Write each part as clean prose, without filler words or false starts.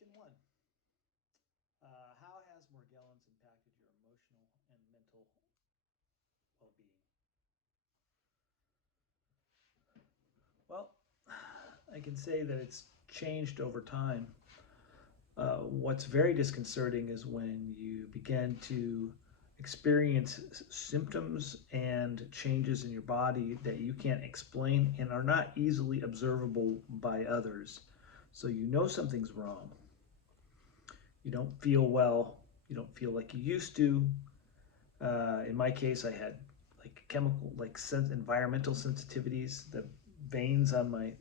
Question one. How has Morgellons impacted your emotional and mental well-being? Well, I can say that it's changed over time. What's very disconcerting is when you begin to experience symptoms and changes in your body that you can't explain and are not easily observable by others. So you know something's wrong. You don't feel well. You don't feel like you used to. In my case, I had like chemical, like environmental sensitivities. The veins on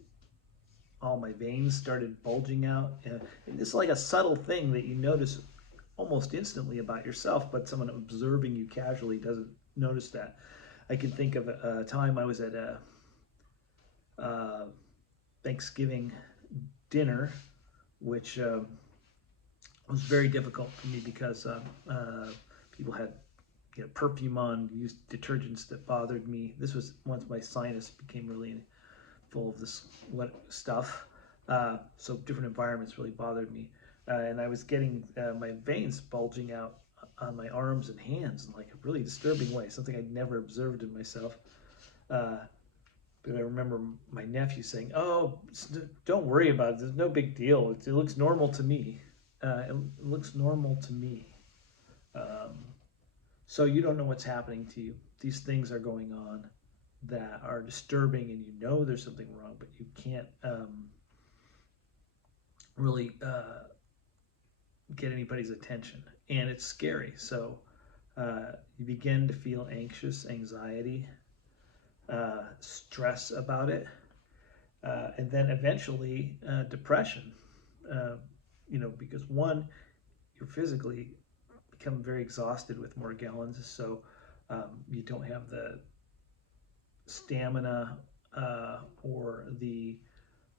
all my veins started bulging out. And it's like a subtle thing that you notice almost instantly about yourself, but someone observing you casually doesn't notice that. I can think of a time I was at a Thanksgiving dinner, which was very difficult for me because people had perfume on, used detergents that bothered me. This was once my sinus became really full of this wet stuff. So different environments really bothered me. And I was getting my veins bulging out on my arms and hands in like a really disturbing way, something I'd never observed in myself. But I remember my nephew saying, "Oh, don't worry about it. There's no big deal. It looks normal to me. It looks normal to me." Um, so you don't know what's happening to you. These things are going on that are disturbing, and you know there's something wrong, but you can't really get anybody's attention, and it's scary. So you begin to feel anxious, anxiety, stress about it, and then eventually depression. Uh, because one, you're physically become very exhausted with Morgellons, so you don't have the stamina or the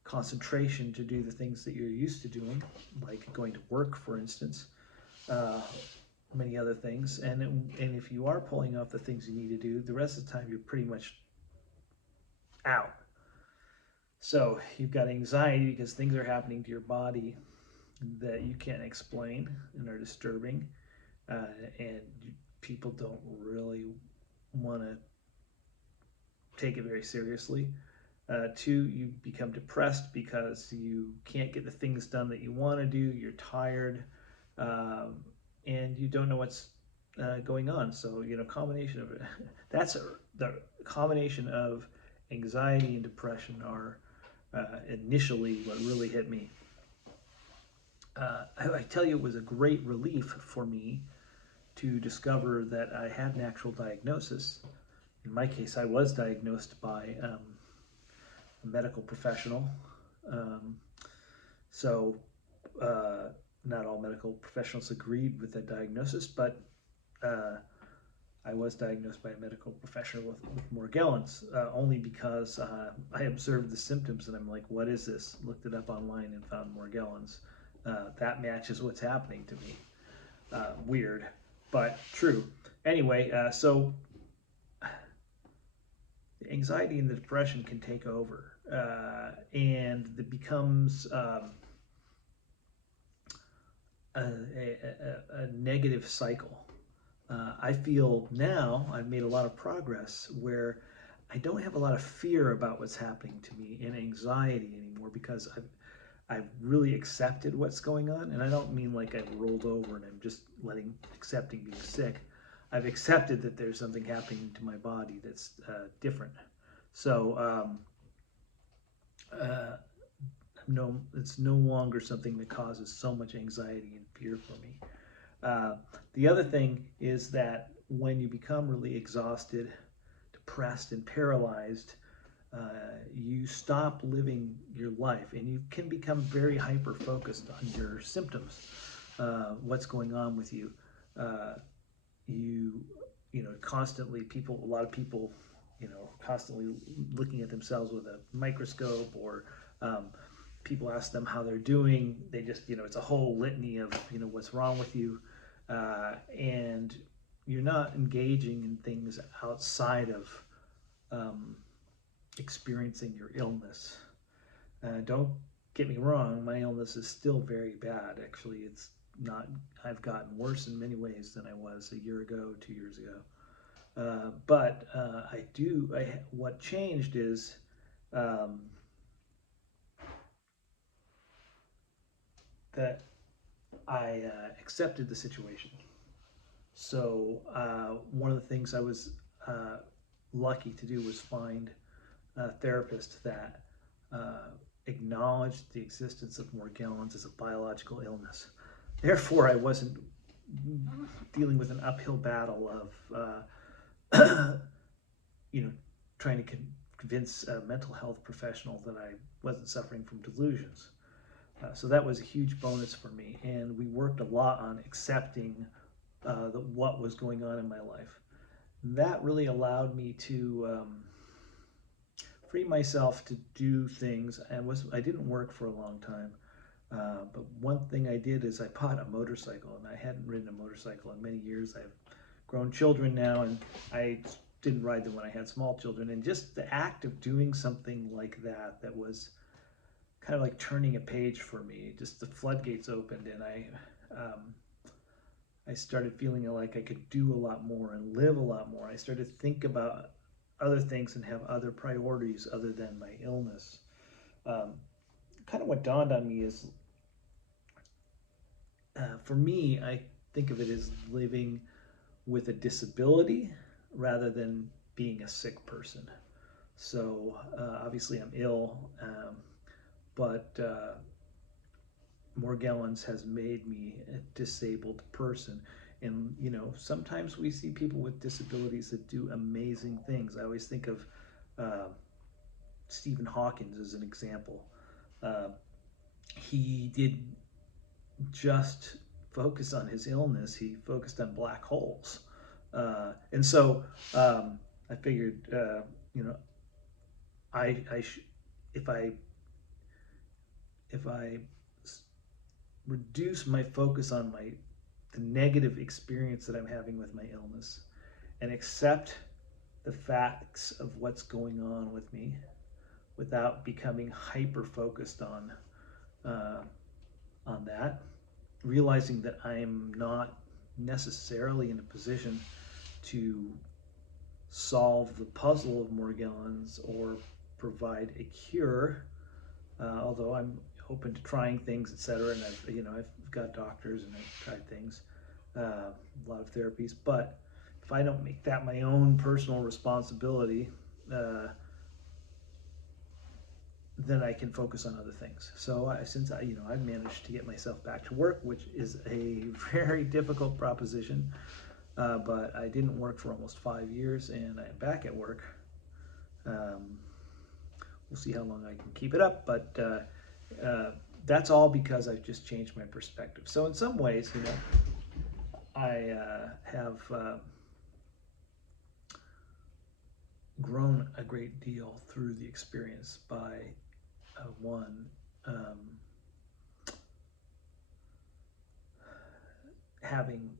concentration to do the things that you're used to doing, like going to work, for instance, uh, many other things. And if you are pulling off the things you need to do, the rest of the time you're pretty much out. So you've got anxiety because things are happening to your body that you can't explain and are disturbing, and people don't really want to take it very seriously. Two, you become depressed because you can't get the things done that you want to do. You're tired, and you don't know what's going on. So combination of it. That's the combination of anxiety and depression are initially what really hit me. I tell you, it was a great relief for me to discover that I had an actual diagnosis. In my case, I was diagnosed by a medical professional. Um, so, not all medical professionals agreed with that diagnosis, but I was diagnosed by a medical professional with Morgellons, only because I observed the symptoms and I'm like, what is this? Looked it up online and found Morgellons. That matches what's happening to me. Weird, but true. Anyway, so the anxiety and the depression can take over, and it becomes a negative cycle. I feel now I've made a lot of progress where I don't have a lot of fear about what's happening to me and anxiety anymore because I've really accepted what's going on. And I don't mean like I've rolled over and I'm just accepting being sick. I've accepted that there's something happening to my body that's different. So no, it's no longer something that causes so much anxiety and fear for me. The other thing is that when you become really exhausted, depressed, and paralyzed, you stop living your life and you can become very hyper focused on your symptoms, what's going on with you. You, constantly a lot of people, constantly looking at themselves with a microscope or people ask them how they're doing. They just, it's a whole litany of, what's wrong with you. And you're not engaging in things outside of experiencing your illness. Don't get me wrong, my illness is still very bad. Actually, it's not, I've gotten worse in many ways than I was a year ago, 2 years ago. But what changed is um, that I accepted the situation. So one of the things I was lucky to do was find a therapist that acknowledged the existence of Morgellons as a biological illness. Therefore, I wasn't dealing with an uphill battle of, you know, trying to convince a mental health professional that I wasn't suffering from delusions. So that was a huge bonus for me, and we worked a lot on accepting what was going on in my life. That really allowed me to free myself to do things. I didn't work for a long time, but one thing I did is I bought a motorcycle, and I hadn't ridden a motorcycle in many years. I have grown children now, and I didn't ride them when I had small children. And just the act of doing something like that was kind of like turning a page for me. Just the floodgates opened, and I started feeling like I could do a lot more and live a lot more. I started to think about other things and have other priorities other than my illness. Kind of what dawned on me is, for me, I think of it as living with a disability rather than being a sick person. So obviously I'm ill, but Morgellons has made me a disabled person. And, sometimes we see people with disabilities that do amazing things. I always think of Stephen Hawking as an example. He did just focus on his illness, he focused on black holes. And so I figured, if I reduce my focus on the negative experience that I'm having with my illness and accept the facts of what's going on with me without becoming hyper focused on that, realizing that I'm not necessarily in a position to solve the puzzle of Morgellons or provide a cure, although I'm open to trying things, etc. And I've got doctors and I've tried things, a lot of therapies. But if I don't make that my own personal responsibility, then I can focus on other things. So since I've managed to get myself back to work, which is a very difficult proposition, but I didn't work for almost 5 years, and I'm back at work. We'll see how long I can keep it up, but that's all because I've just changed my perspective. So in some ways, I have grown a great deal through the experience by having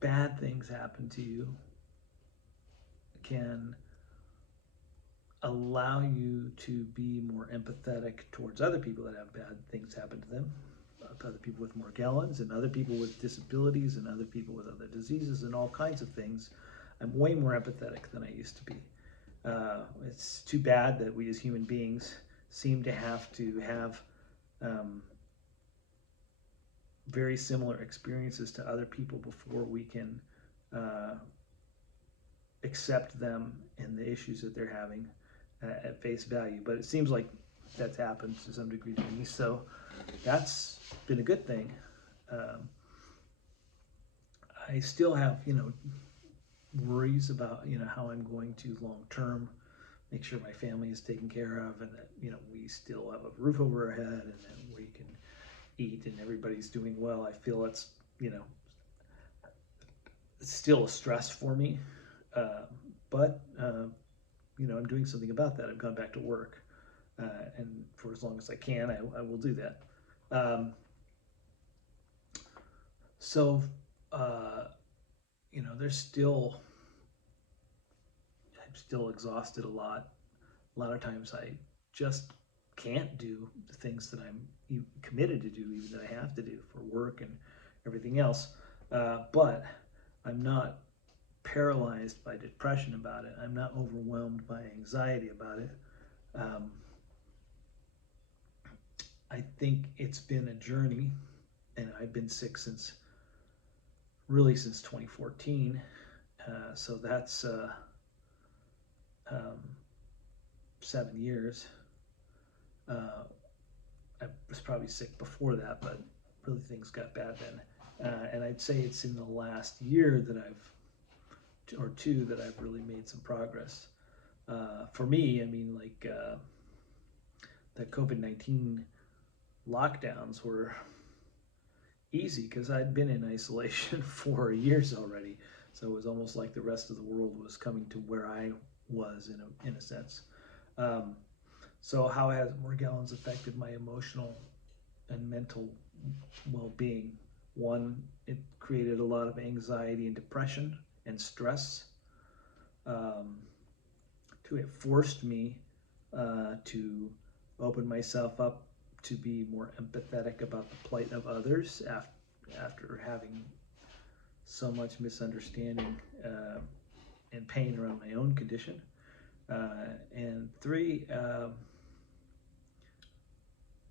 bad things happen to you can allow you to be more empathetic towards other people that have bad things happen to them, other people with Morgellons and other people with disabilities and other people with other diseases and all kinds of things. I'm way more empathetic than I used to be. It's too bad that we as human beings seem to have very similar experiences to other people before we can accept them and the issues that they're having at face value. But it seems like that's happened to some degree to me, so that's been a good thing. I still have, worries about, how I'm going to long term make sure my family is taken care of, and that, we still have a roof over our head, and that we can eat and everybody's doing well. I feel it's still a stress for me, but I'm doing something about that. I've gone back to work, and for as long as I can, I will do that. So I'm still exhausted a lot. a lot of times I just can't do the things that I'm committed to do, even that I have to do for work and everything else. But I'm not paralyzed by depression about it. I'm not overwhelmed by anxiety about it. Um, I think it's been a journey, and I've been sick since 2014. So that's um, 7 years. I was probably sick before that, but really things got bad then. And I'd say it's in the last year that or two, that I've really made some progress. For me, I mean, like the COVID-19 lockdowns were easy because I'd been in isolation for years already. So it was almost like the rest of the world was coming to where I was in a sense. Um, so how has Morgellons affected my emotional and mental well-being? One, it created a lot of anxiety and depression and stress. Two, it forced me to open myself up to be more empathetic about the plight of others after having so much misunderstanding and pain around my own condition. And three,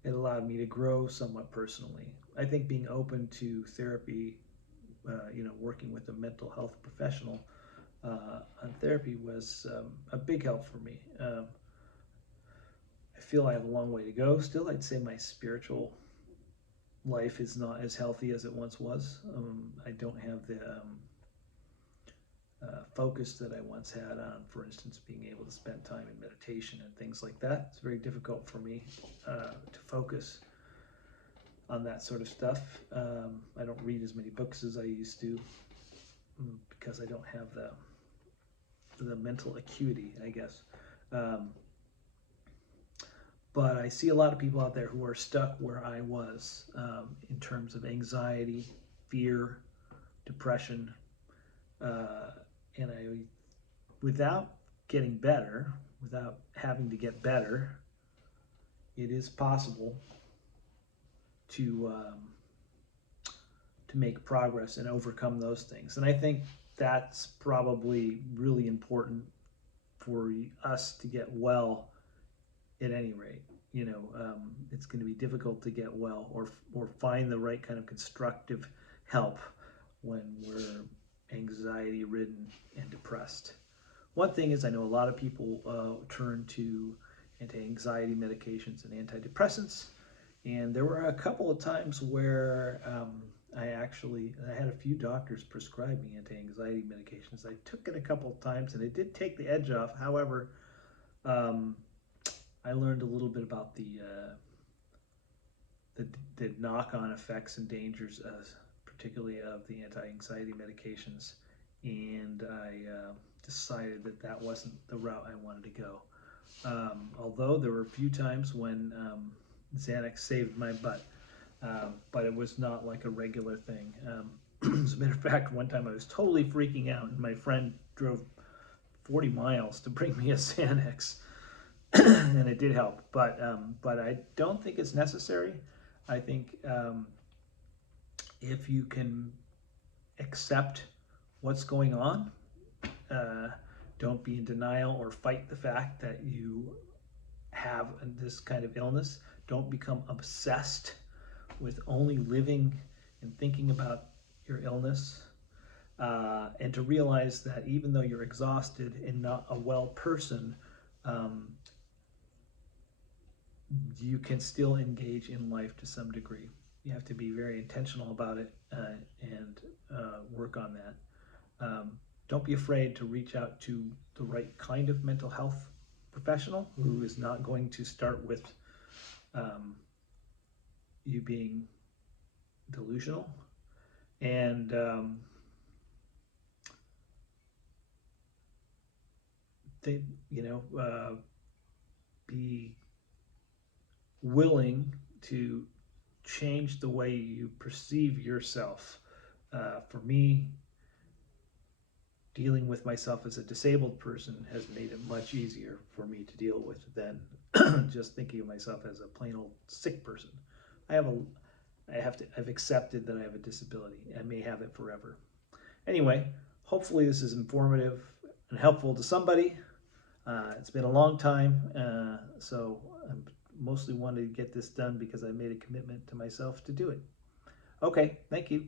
it allowed me to grow somewhat personally. I think being open to therapy, working with a mental health professional on therapy was a big help for me. I feel I have a long way to go still. I'd say my spiritual life is not as healthy as it once was. I don't have the focus that I once had on, for instance, being able to spend time in meditation and things like that. It's very difficult for me to focus on that sort of stuff. I don't read as many books as I used to because I don't have the mental acuity, I guess. But I see a lot of people out there who are stuck where I was in terms of anxiety, fear, depression, and without getting better, without having to get better, it is possible to make progress and overcome those things. And I think that's probably really important for us to get well. At any rate, it's going to be difficult to get well or find the right kind of constructive help when we're anxiety ridden and depressed. One thing is, I know a lot of people turn to anti-anxiety medications and antidepressants, and there were a couple of times where I had a few doctors prescribe me anti-anxiety medications. I took it a couple of times and it did take the edge off. However, I learned a little bit about the knock-on effects and dangers, particularly of the anti-anxiety medications, and I decided that wasn't the route I wanted to go. Although there were a few times when Xanax saved my butt, but it was not like a regular thing. As a matter of fact, one time I was totally freaking out, and my friend drove 40 miles to bring me a Xanax. And it did help, but I don't think it's necessary. I think if you can accept what's going on, don't be in denial or fight the fact that you have this kind of illness. Don't become obsessed with only living and thinking about your illness, and to realize that even though you're exhausted and not a well person, you can still engage in life to some degree. You have to be very intentional about it and work on that. Don't be afraid to reach out to the right kind of mental health professional who is not going to start with you being delusional. And be willing to change the way you perceive yourself. For me, dealing with myself as a disabled person has made it much easier for me to deal with than just thinking of myself as a plain old sick person. I have a, I've accepted that I have a disability. I may have it forever. Anyway, hopefully this is informative and helpful to somebody. It's been a long time, so I mostly wanted to get this done because I made a commitment to myself to do it. Okay, thank you.